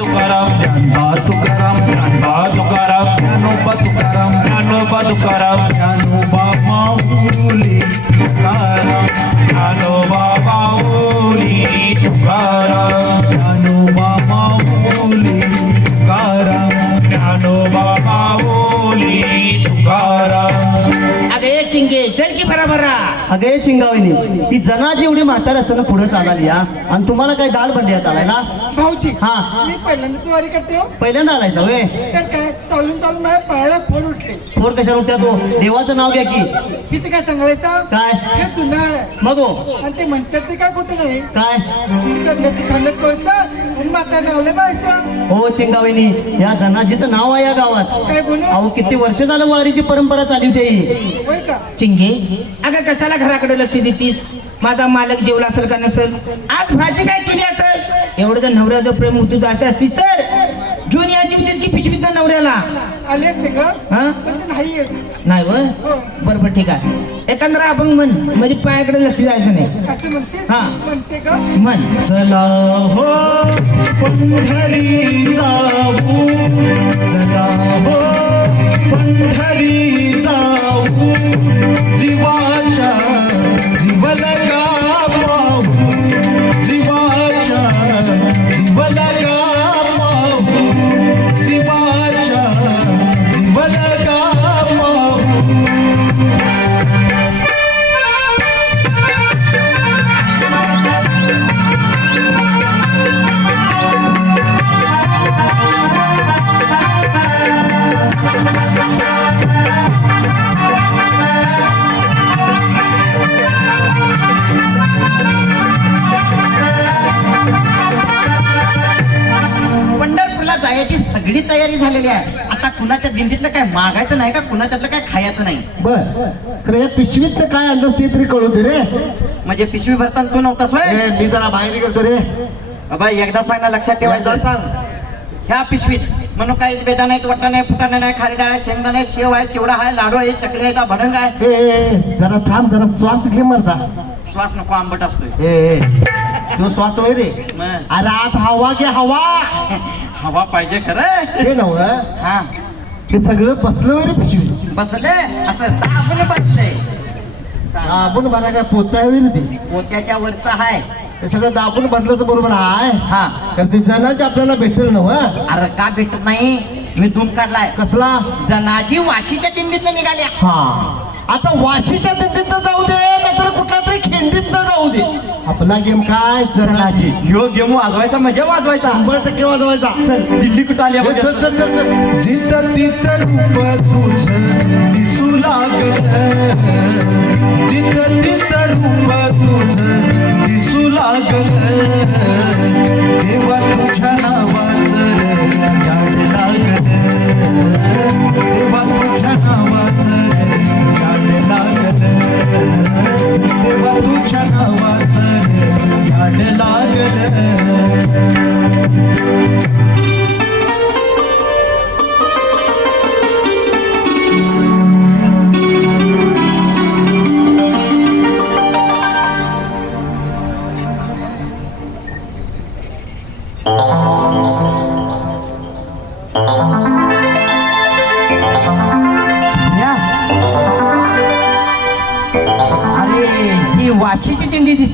तुकाराम ज्ञानबा तुकाराम ज्ञानबा तुकाराम ज्ञानोबा तुकाराम ज्ञानोबा तुकाराम ज्ञानोबा माऊली तुकाराम ज्ञानोबा माऊली तुकाराम ज्ञानोबा माऊली तुकाराम ज्ञानोबा माऊली तुकाराम अगे चिंगे चल की बरा बरा अगे चिंगावणी. ती जनाची एवढी म्हातारी असताना पुढे चालाली हा. आणि तुम्हाला काय दाल बंडी चालाय ना? भाऊजी हा. मी पहिल्यांदाच वारी करते हो. पहिल्यांदा आलायचा वे तर काय चालून चालून माझ्या पायाला फोन उठले. फोर कशा उठ्या तो? देवाचं नाव घ्या की. तिचं काय सांगायचं? काय? हे जुनाळ मग हो आणि ते म्हणतात ते काय कुठं नाही. काय? थंडती थंडत कोळसा आणि माता नावले बायसा हो चिंगावणी या जनाजीचं नाव आहे या गावात. काय बोलू अहो किती वर्ष झालं वारीची परंपरा चालली होती होय का? चिंगे अगं कशाला घराकडे लक्ष देतीस? माझा मालक जेवला असेल का नसेल? आज भाजी काय केली असेल? एवढं जर नवऱ्याचं प्रेम होती जाते असतीस तर? घेऊन यायची होतीस की पिशवीत नवऱ्याला. आले असते का हा? पण ते नाही येत. नाही व हो. बरोबर ठीक आहे. एकंदर आपण म्हण म्हणजे पायाकडे लक्ष द्यायचं नाही. असं हा. म्हणते का म्हण. चला हो पंढरी जाऊ चला हो पंढरी जाऊ जीवाच्या जीवलगा दिंडीतलं काय मागायचं नाही का कुणाच्यातलं काय खायचं नाही. बर. खरं या पिशवीत काय आणलं ते तरी कळू दे रे. म्हणजे पिशवी भरताना तू नव्हतास होय? ए, मी जरा बाहेर गेलतो रे. बाबा एकदा सांग ना लक्षात एकदा ठेवायचं सांग. ह्या पिशवीत म्हणून काही बेदा नाहीत वट्टा नाही फुटाणा नाही खारीडाळ आहे शेंगदाणा आहे शेव आहे चिवडा आहे लाडू आहे चकली आहे का भडंग आहे. ए, ए ए, जरा थांब जरा श्वास घे मरदा. श्वास नको आंबट असतोय. ए ए तो श्वास वय रे. मग. अरे आत हवा घे हवा. हवा पाहिजे खरं. ते नव हा. हे सगळं बसलं वय रे पिशवी. बसले? असं दाबून बसलंय दाबून भरा काय पोत रे ते. पोत्याच्या वरचा आहे हे सगळं दाबून भरलंच बरोबर हाय. हा. कारण ते जनाचे आपल्याला भेटेल नव अरे का भेटत नाही? मी धूम काढलाय कसला? जनाजी वाशीच्या दिंडीत निघाल्या. हा. आता वाशीच्या दिंडीत जाऊ दे. खिंडीत जाऊ दे आपला गेम काय? जनाची ह्यो गेम वाजवायचा मजा वाजवायचा. शंभर टक्के वाजवायचा. चल दिल्ली कुठं आली आपण? चल चल चल चल. जित तित रूप तुझ दिसू लागल. जित तित रूप तुझ दिसू लागल. देवा तुझ्या नावाच लागल. देवा तुझ्या नावाच लागल देवा तुझ्या नावाचं याड लागलं.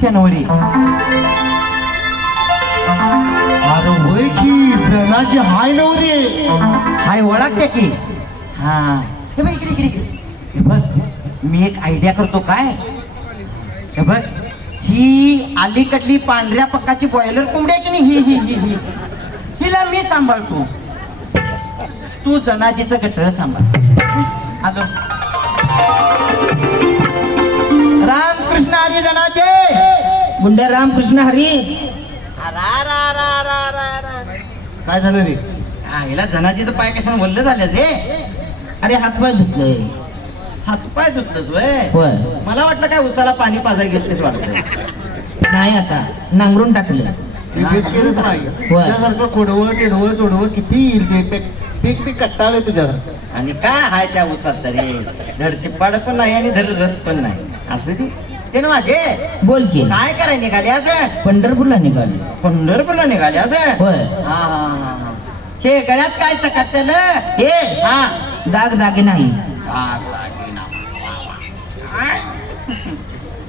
दिंडी दिसते ना वरी अरे वय की जनाची हाय नव्हती हाय ओळखते की? हा. हे बघ इकडे इकडे इकडे. हे बघ मी एक आयडिया करतो काय? हे बघ ही अलीकडली पांढऱ्या पक्काची बॉयलर कोंबडी आहे की नाही? ही ही ही ही. हिला मी सांभाळतो. तू जनाजीचं गटळ सांभाळ. आलो. रामकृष्ण हरी जनाचे गुंड्या रामकृष्ण हरी. रा रा रा रा रा रा काय झालं रे? हा हिला जनाजीचं पाय कशाने वल्ल झालं रे? अरे हातपाय धुतलंय. हातपाय धुतलंस वय? होय. मला वाटलं काय उसाला पाणी पाजाय घेतलेस वाटत. नाही आता नांगरून टाकलं ते बेस केलंच नाही. होय. तुझ्यासारखं खोडवं टिडवं चोडवं किती येईल ते? पीक पीक पीक कट्टाळे तुझ्यासारखं आणि काय हाय त्या उसात तरी? धड चिप्पाड पण नाही आणि धड रस पण नाही. असं ती? ते ना माझे? बोल की. काय करायला निघाले असं? पंढरपूरला निघाली. पंढरपूरला निघाले असं? होय. हा हा हा हे. गळ्यात काय चकातलं हे हा. दाग दागे नाही. काय?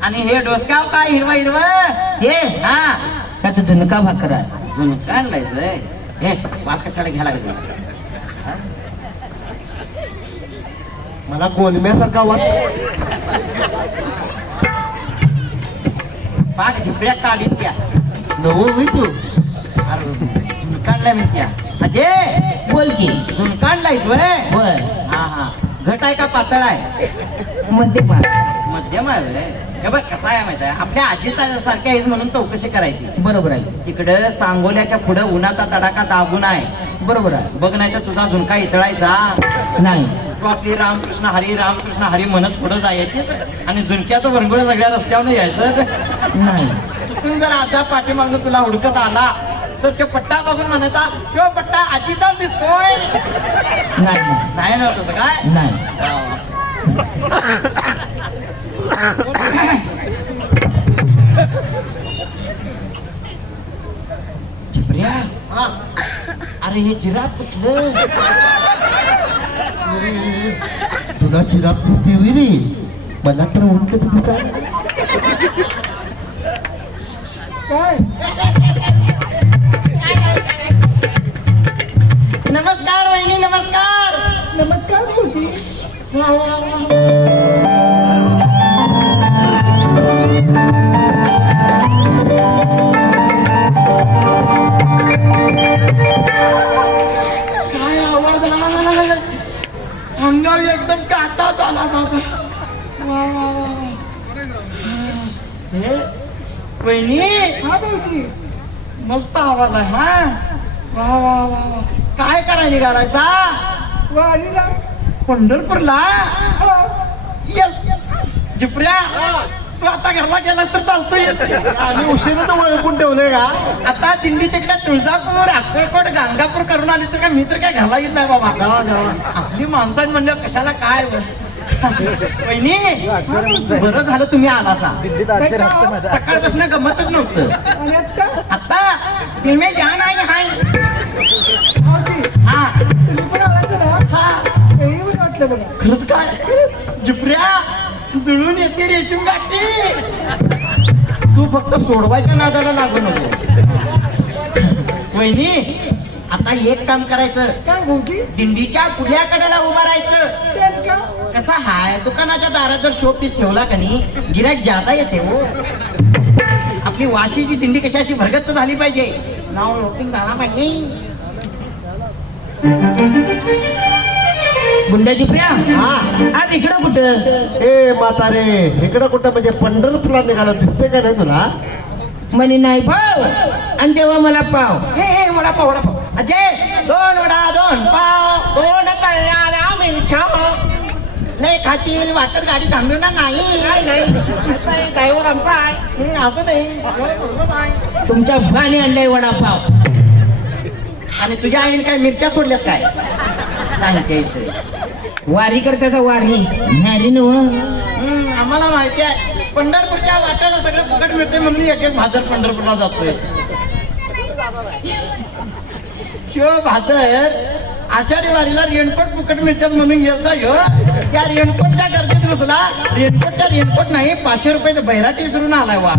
आणि हे डोसकाव काय हिरवा हिरव? हे हा. का तर झुणका भाकर आहे. काय आणलाय हे वास कशाला घ्यायला लागली? मला गोलम्यासारखा वाट पाक झिपऱ्या काढीत त्या तू. अरे झुणकांडलाय म्हणत्या अजय! बोल की. झुणकांडलाय वय बर हा हा. घट आहे का पातळ आहे? मध्ये पा मध्यम आहे व्हय. हे बघ कसा आहे माहिती आहे? आपल्या आजी सारख्या आहेस म्हणून चौकशी करायची. बरोबर आहे. तिकडं सांगोल्याच्या पुढं उन्हाचा तडाखा दाबून आहे. बरोबर आहे. बघ नाही तर तुझा झुणका इतळायचा नाही. तू आपली रामकृष्ण हरी रामकृष्ण हरी म्हणत पुढं जायची. आणि झुणक्याचं वरंगुळ सगळ्या रस्त्यावर यायचं. नाही. चुकून जर आजा पाठीमागून तुला हुडकत आला तर तो पट्टा बघून म्हणायचा तो पट्टा आजीचा दिसतोय. नाही. ना तसं काय? नाही. हा. अरे हे जिराफ कुठलं? तुला चिराप दिसते विरी. मला तर उलट दिसत काय? नमस्कार वहिनी नमस्कार. नमस्कार भाऊजी. अंगावर एकदम काटा झाला बाबा वा, वा, वा, वा. हे हा भाऊजी. मस्त आवाज आहे हा? वा वा वा वा. काय करायला निघालायचा? वारीला. पंढरपूरला. येस जिपऱ्या? तू आता घरला गेलास तर चालतोय. आम्ही उशिरा तर वळकून ठेवलंय का? आता दिंडी तिकडे तुळजापूर अक्कलकोट गाणगापूर करून आली तर काय मी तर काय घरला येत नाही बाबा. असली माणसं म्हणलं कशाला काय? वहिनी बरं झालं तुम्ही आला सकाळपासून गमतच नव्हतं. आता तुम्ही घ्या नाही हाय हा. तुम्ही पण आलाच ना? हा. वाटलं बघा. खरंच काय? जिपऱ्या जुळून येते रेशीम गाठी. तू फक्त सोडवायच्या नादाला लागू नको. वहिनी आता एक काम करायचं. काय भाऊजी? दिंडीच्या पुढल्या कडेला उभा राहायचं. कसा हाय? दुकानाच्या दारात जर शो पीस ठेवला का नाही गिरायक जादा येते हो. आपली वाशीची दिंडी कशी अशी भरगच्च झाली पाहिजे? नाव लोकिंग झाला पाहिजे गुंड्याची प्रिया हा. आज इकडं कुठं? ए म्हातारे इकडं कुठं? म्हणजे पंढरपूरला निघालो. दिसते का नाही तुला? म्हणे नाही पाव आणि तेव्हा मला पाव. हे हे वडापाव वडापाव अजय दोन वडा दोन पाव. दोन तळल्याला मिरच्या. नाही खाशील वाटत गाडी थांबवणार नाही. नाही ड्रायव्हर आमचा आहे. हं, असं नाही. तुमच्या भाने आणलाय वडापाव आणि तुझ्या आईने काय मिरच्या सोडल्यात काय? सांगते इथे. वारी करताचा वारी. न्यारी नव. आम्हाला माहिती आहे. पंढरपूरच्या वाट्याला सगळं फुकट मिळते म्हणून एक एक भादर पंढरपूरला जातोय. शिव भादर आषाढी वारीला रेनकोट फुकट मिळतात म्हणून गेलता ह्यो त्या रेनकोटच्या गर्दीत घुसला रेनकोटच्या रेनकोट नाही पाचशे रुपयाचं बैराटी सुरू आलाय वा.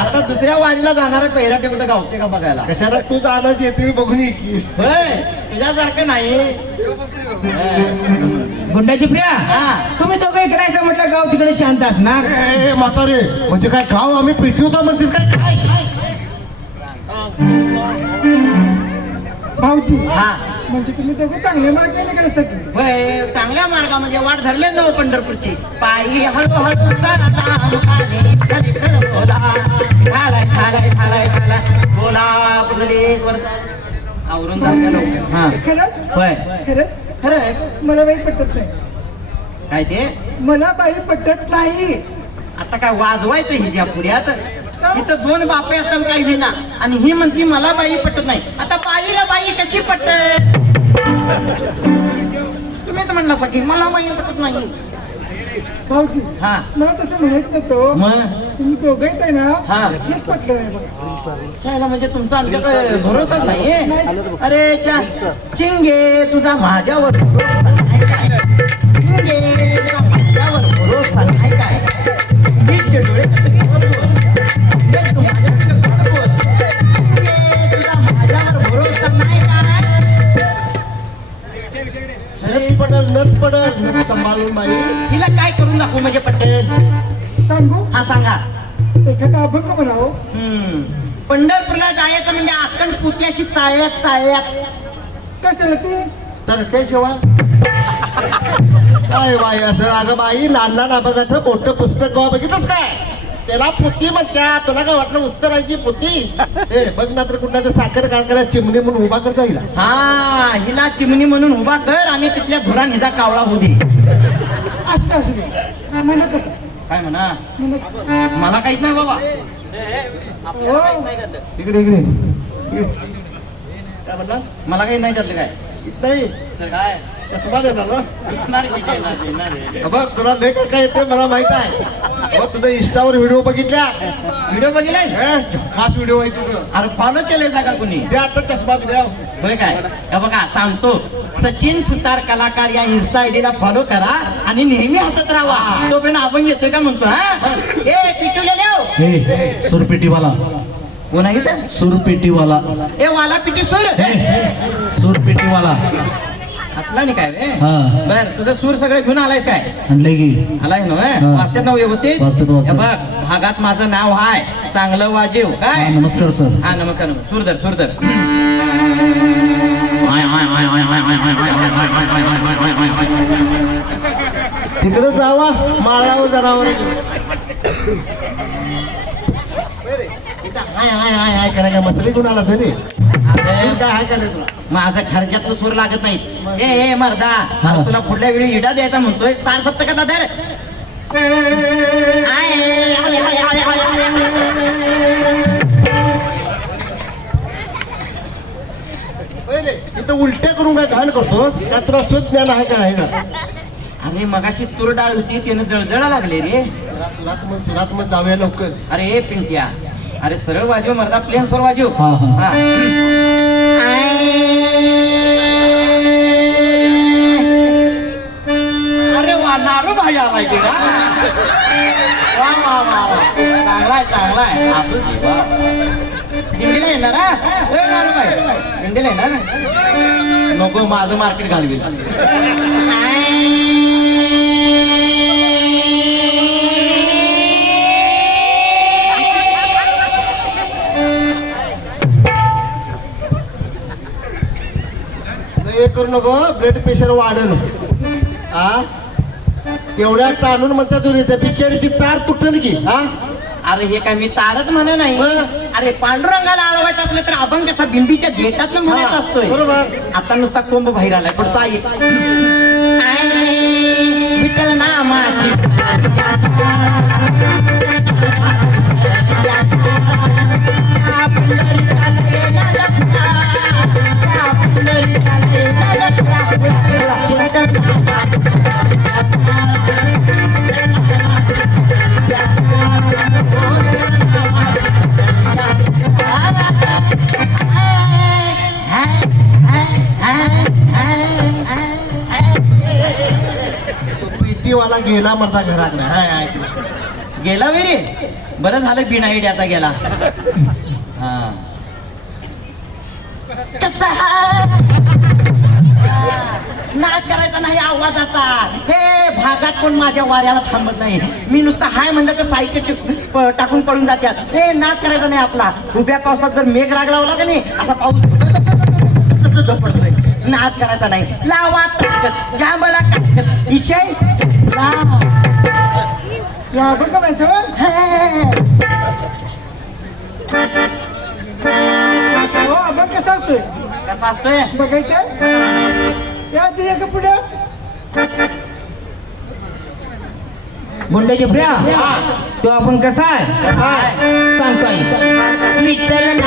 आता दुसऱ्या वारीला जाणारा बैराटी कुठं गावते का बघायला? कशाला तू जाणं येते बघून ये की. होय तुझ्यासारखं नाही. गुंडाची प्रिया हा. तुम्ही दोघं इकडे असं म्हटलं गाव तिकडे शांत असणार? ए, म्हातारे म्हणजे काय गाव आम्ही पेटी होता म्हणतेस काय? काय भाऊजी हा. म्हणजे तुम्ही दोघं चांगल्या मार्गाने गेले सगळे. चांगल्या मार्गा म्हणजे वाट धरले ना हो पंढरपूरची. पायी हळूहळू चढता बोला बोला पुंडलिक वरदान. आवरून जाऊया लवकर हा. खरंच? होय. खरंच? खरं आहे. मला बाई पटत नाही. काय ते? मला बाई पटत नाही. आता काय वाजवायचं हिच्या पुढ्यात? इथं दोन बापे असतात काही विना. आणि ही म्हणती मला बाई पटत नाही. आता बाईला बाई कशी पटत? तुम्हीच म्हणला की मला बाई पटत नाही. भाऊजी हा. मला तसं म्हणत नव्हतो. मग? तुम्ही दोघं येत आहे हा. ना हेच पटलं नाही बघा. शाळेला म्हणजे तुमचा आमच्याकडे भरोसाच नाहीये? अरे चा चिंगे तुझा माझ्यावर भरोसा नाही काय? चिंगे तुझा माझ्यावर भरोसा नाही काय? डोळे कसे पडल सांभाळून बाई. हिला काय करून दाखवू म्हणजे पटेल? सांगू? हा सांगा. एखादा अभंग म्हणावं? हम्म. पंढरपूरला जायचं म्हणजे आकंठ पुत्याशी चाळ्यात चाळ्यात. कशाला ते? तर ते शिवाय काय बाई असं अगं बाई लहान लहान अभंगाचं मोठं पुस्तक गाव बघितलंच काय? त्याला पुती म्हणत्या. तुला काय वाटलं उत्तरायची पुती? ए बघ ना तर कुठला तर साखर कारखान्यात चिमणी म्हणून उभा करता येईल हा हिला चिमणी म्हणून उभा कर आणि तिथल्या धुरान हिचा कावळा होऊ दे. असं असू दे. हा, म्हणत होता. काय म्हणा? मला काहीच नाही बाबा. हो. इकडे इकडे. इकडे. काय म्हणला? मला काही नाही त्यातलं काय? इथं नाही. तर काय? ना. बघ तुला लेख काय येते मला माहीत आहे बघ तुझं इंस्टावर व्हिडिओ बघितल्या व्हिडिओ बघितलाय खास व्हिडिओ आहे तुझं अरे फॉलो केलंय जागा कुणी ते आता चष्मा दिल्या होय काय बघा सांगतो सचिन सुतार कलाकार या इन्स्टा आयडीला फॉलो करा आणि नेहमी हसत राहा तोपर्यंत आपण येतोय का म्हणतो हा ए पिटूले देव हे सुरपेटीवाला कोण आहे सर सुरपेटीवाला ए वाला पिटी सूर सुरपेटीवाला हसला नाही काय बर तुझं सूर सगळे घेऊन आलायस काय आणलंय की आलाय ना व्हय? ना व्यवस्थित बघ भागात माझं नाव हाय चांगलं वाजीव काय नमस्कार सर हा नमस्कार नमस्कार सुरधर सुरधर तिकडं जावा माळावर जनावर हाय हाय हाय हाय करायला मसरी कोण आला तरी काय हाय का नाही तुला माझं खर्चातलं सूर लागत नाही. ए ए मर्दा. अरे तुला पुढल्या वेळी इडा द्यायचा म्हणतोय? तार सप्त का होय रे, इथं उलट्या करून काय घाण करतोस? त्यात तुला शुद्ध ज्ञान आहे का नाही का अरे मगाशी तूर डाळ होती त्यानं जळजळा लागले रे. जरा सुरात मग सुरात मग जाऊया लवकर. अरे ए पिंट्या अरे सरळ वाजव मर्दा प्लेन सर वाजव. हा, हा. हा. अरे वा नारू भाई आलाय की का वा वा वा वा. चांगलाय चांगलाय. असू दे वा हिंदीला येणार हा? ए, नारू भाई. हिंदीला येणार नको माझं मार्केट घालवी हे करू नको ब्लड प्रेशर वाढल हा? एवढ्या ताणून म्हणतात तुम्ही त्या बिचारीची तार तुटल की हा? अरे हे काय मी तारच म्हणा नाही? अरे पांडुरंगाला अडवायचं असलं तर आपण कसा भिंतीच्या गेटात म्हणायचं हा, असतोय. बरोबर. आता नुसता कोंब बाहेर आलाय पुढचा ये. विठ्ठल नामाची. गेला मरता घराकडे हाय गेला वे रे? बरं झालं बिना आयडियाचा गेला. हा. कसा नाच करायचा नाही आवाजाचा. हे भागात कोण माझ्या वाऱ्याला थांबत नाही. मी नुसतं हाय म्हणलं तर साहित्य प- टाकून पडून जात्यात. हे नाच करायचा नाही आपला. उभ्या पावसात जर मेघ राग लावला का नाही असा पाऊस पडतोय नाच करायचा नाही. लावा ताकद घ्या मला ताकद. विषय आपण का माहिती आपण कसा असतोय? कसा असतोय बघायचं याची पुढे. गुंड्याचे प्रेम तो आपण कसा आहे? सांगतोय विठ्ठल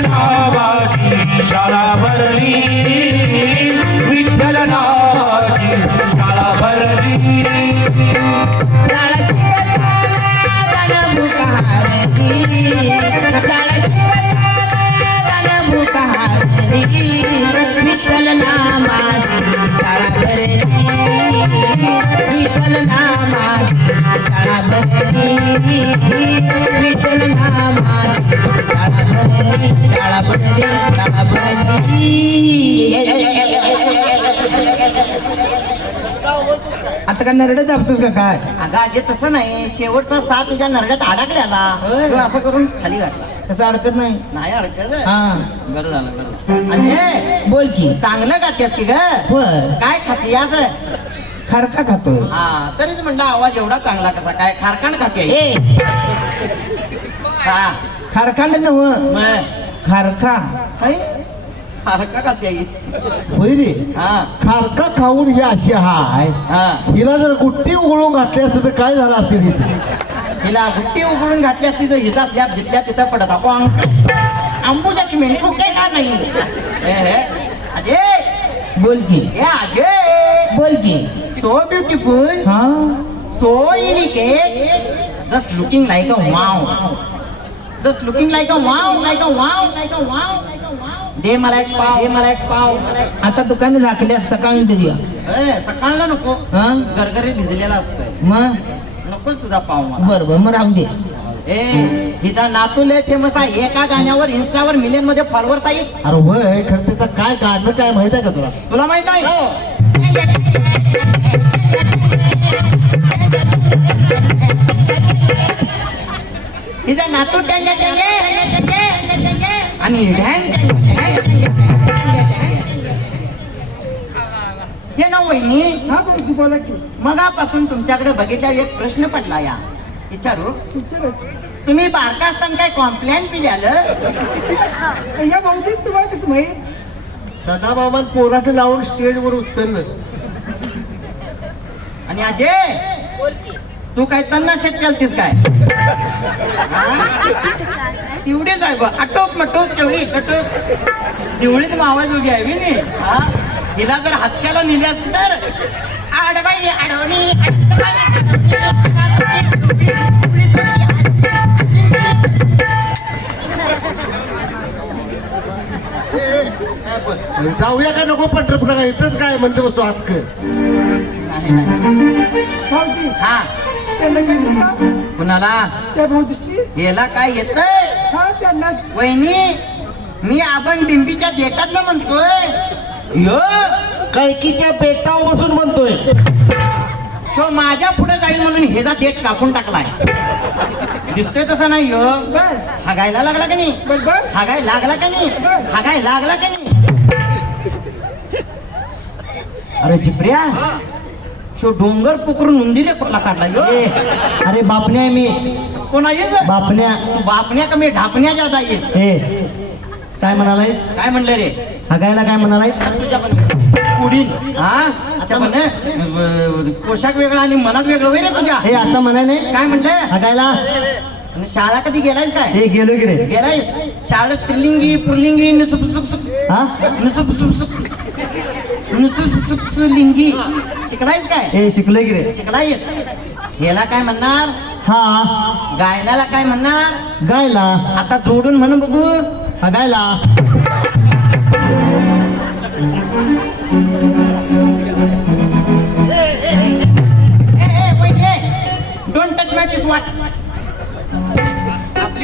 नामाची सारा भरती आता का नरडे दाबतोस का काय? अगं अजय तसं नाही. शेवटचा साथ तुझ्या नरड्यात अडकल्याला. होय. तू असं करून खाली घातला कसं अडकत नाही. नाही अडकत? हा. बरं झालं बरं. अजय बोल की. चांगलं खातेस की ग? काय खातेस? खारका खातो. हा तरीच म्हणलं आवाज एवढा चांगला कसा? काय खारकाण खाते ए! हा. खारखांड नव मग? खारखा. है? खारका खाते आई. होय रे. हा. खारका खाऊन ही अशी हाय. हा. हिला जर गुट्टी उघडून घातली असते तर काय झालं असते हिचं हिला गुट्टी उघडून घातली असती तर हिचा स्लॅब जिथल्या तिथं पडत आपण अंबुजा सिमेंट कुठे का नाही? हे, हे. अजय. बोल की. हे अजय. बोल की. सो ब्युटिफुल हा so delicate, just looking like a wow. Just looking like a wow, like a wow, like a wow, like a wow. दे मला एक पाव दे मला एक पाव आता दुकान झाकल्यात सकाळी ए, सकाळला नको हा गरगरीत भिजलेला असतोय मग नकोच तुझा पाव मला बर बर मग राहू दे ए हिचा नातू लय फेमस आहे एका गाण्यावर इन्स्टावर मिलियनमध्ये फॉलोअर्स आहेत अरे वय खरं त्याचं काय काढणं काय माहीत आहे का तुला तुला माहीत नाही नातू टँगे टँगे आणि हे ना वहिनी हा भाऊजी बोला की मगापासून तुमच्याकडे बघितल्यावर एक प्रश्न पडला या. विचारू? विचारा. तुम्ही बारका असताना काय कॉम्प्लेन बी झालं या भाऊजी तुम्हाला कसं माहीत? सदामामान पोराचं लावून स्टेजवर उचललं. आणि अजय तू काय त्यांना शेत केलतीस काय? तेवढीच आहे बघ अटोप मटोप चवळी कटोप. तेवढीच मावाज उभी आहे विनी. हा? हिला जर हत्याला नेली असती तर? आडवाई आडवणी जाऊया का नको पंढरपूर का इथंच काय म्हणते बसतो हातक नाही नाही भाऊजी हा. त्यांना कळलं का? कुणाला? त्या भाऊजीशी? याला काय येतंय? हा त्यांनाच. वहिनी मी आपण डिंबीच्या देटातलं म्हणतोय. यो. कैकीच्या बेटावर बसून म्हणतोय. सो माझ्या पुढे जाईल म्हणून हेचा देठ कापून टाकलाय. दिसतोय तसं नाही यो. बर. हागायला लागला का नाही? बर बर. हागाय लागला का नाही? हागाय लागला का नाही? अरे जिप्रिया शो डोंगर पुकरून उंदिरे कुठला काढला यो? अरे बापण्या आहे मी. कोणा येस? बापण्या. तू बापण्या कमी ढापण्या जादा येस. ए काय म्हणालाय काय म्हणलं रे? हगायला काय म्हणालाय तुझ्या पण पुढील. हा? म्हण पोशाख वेगळा आणि मनात वेगळं वय रे तुझ्या. हे आता म्हणाय नाही. काय म्हणलं? हगायला आणि शाळा कधी गेलायस काय? हे गेलो की रे गेलायस? शाळेत स्त्रीलिंगी पुरलिंगी नुसुप सुप सुप. हा? नुसुप सुप सुप. सु लिंगी. शिकलायस काय? हे शिकलोय की रे. शिकलायस? ह्याला काय म्हणणार? हा. गायनाला काय म्हणणार? गायला. आता जोडून म्हण बघू. हगायला डोंट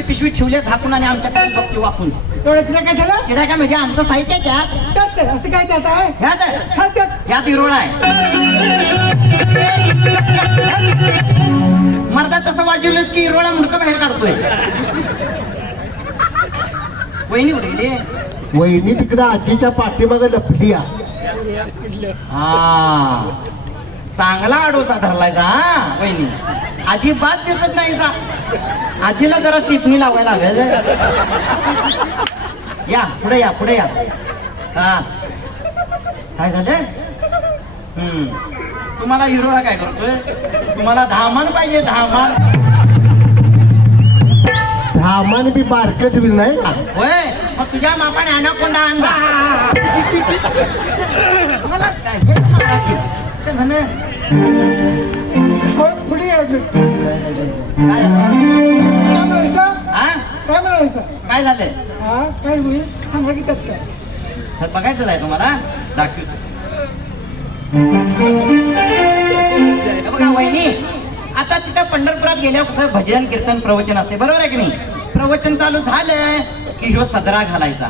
पिशवी ठेवली झाकून आणि आमच्या पिशवी बघते वाकून डोळ्याचं काय झालं? चिडा काय म्हणजे आमचं साहित्य त्यात. त्यात तर असं काय त्यात आहे? ह्यात हा त्यात. यात हिरोळ आहे. मर्दा तसं वाजवलंच की हिरोळा मुडकं बाहेर काढतोय? वहिनी गेली? वहिनी तिकडं आजीच्या पाठीमागे लपली या हा. चांगला आडोसा धरलायचा हा वहिनी. अजिबात दिसत नाही जा. आजीला जरा स्टिपणी लावायला लागेल या पुढे या पुढे या. हा. काय झालं? हम्म. तुम्हाला हिरोळा काय करतोय? तुम्हाला धामान पाहिजे धामान धामान बी बारकच बिल नाही होय मग तुझ्या मापाने अनाकोंडा आणला काय हे मला ते. असं म्हणे. हो, काय काय म्हणायचं हा? काय म्हणायचं काय झालंय? हा काय होईल सांगा की त्यात काय तर बघायचं आहे तुम्हाला दाखवतो बघा वहिनी आता तिथं पंढरपुरात गेल्यावर कसं भजन कीर्तन प्रवचन असते. बरोबर आहे की नाही? प्रवचन चालू झालं की ह्यो सदरा घालायचा.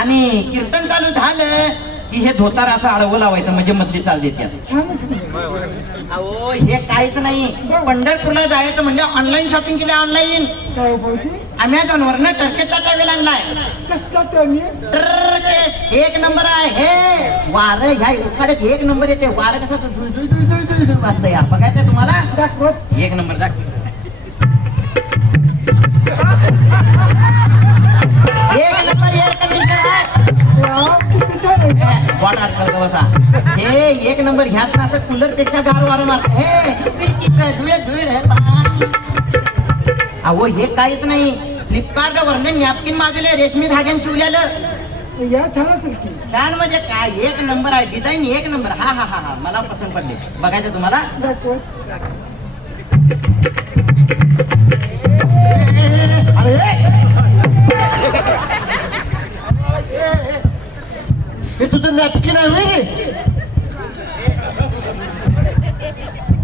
आणि कीर्तन चालू झालं की हे धोतार असं आडवं लावायचं म्हणजे मधली चाल देते. अहो हे काहीच नाही. पंढरपूरला जायचं म्हणजे ऑनलाईन शॉपिंग केली ऑनलाईन काय भाऊजी? अमेझॉन वरनं टर्केचा टॅवेल आणलाय कसला एक नंबर आहे हे. वार ह्या उखाड्यात एक नंबर येते. वार कसा तो झुळ झुळ वाजतंय. हा. बघायचं तुम्हाला? दाखवत. एक नंबर दाखव. किती छान आहे वाट अडकल का बसा. हे एक नंबर ह्यात ना असं कूलरपेक्षा गार वारं मारत हे झुळे झुळे हे. अहो हे काहीच नाही. फ्लिपकार्ट वरनं नॅपकिन मागवले रेशमी धाग्यान शिवलेलं. या की. छान म्हणजे काय? एक नंबर आहे. डिझाईन एक नंबर. हा हा हा हा. मला पसंत पडले. बघायचं तुम्हाला. अरे. हे तुझं नॅपकिन आहे रे?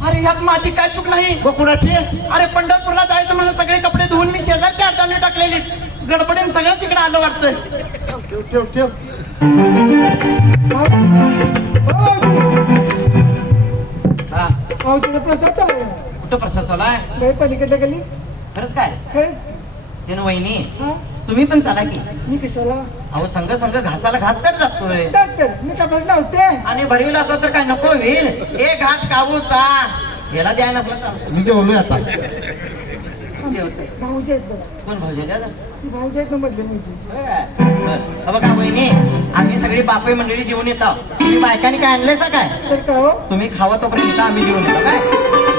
अरे यात माझी काय चूक नाही? कुणाची? अरे पंढरपूरला जायचं म्हणून सगळे कपडे धुवून मी शेजारच्या अडचणी टाकलेली गडबडीने सगळं तिकडे आलं वाटतं ठेव ठेव ठेव. हा. भाऊजीला प्रसाद चालू कुठं प्रसाद चालू आहे? बाई पलीकडे गेली खरंच काय? खरंच. ते ना वहिनी? हा? तुम्ही पण चला की. मी कशाला? अहो संघ संघ घासाला घास चढ जातोय. मी कपडे लावते आणि भरविल असं तर काय नको होईल? ए घास काढूचा याला द्याय नसला चालतं. मी जेवलोय आता. जेवतोय. भाऊजी आहेत बघा. कोण भाऊजी द्या ती भाऊजी आहेत ना मधले भाऊजी. बरं. बघा वहिनी आम्ही सगळी बापई मंडळी जेवून येतो. तुम्ही बायकांनी काय आणलंय का काय? तर का हो? तुम्ही खावा तोपर्यंत इथं आम्ही जेवून येतो काय?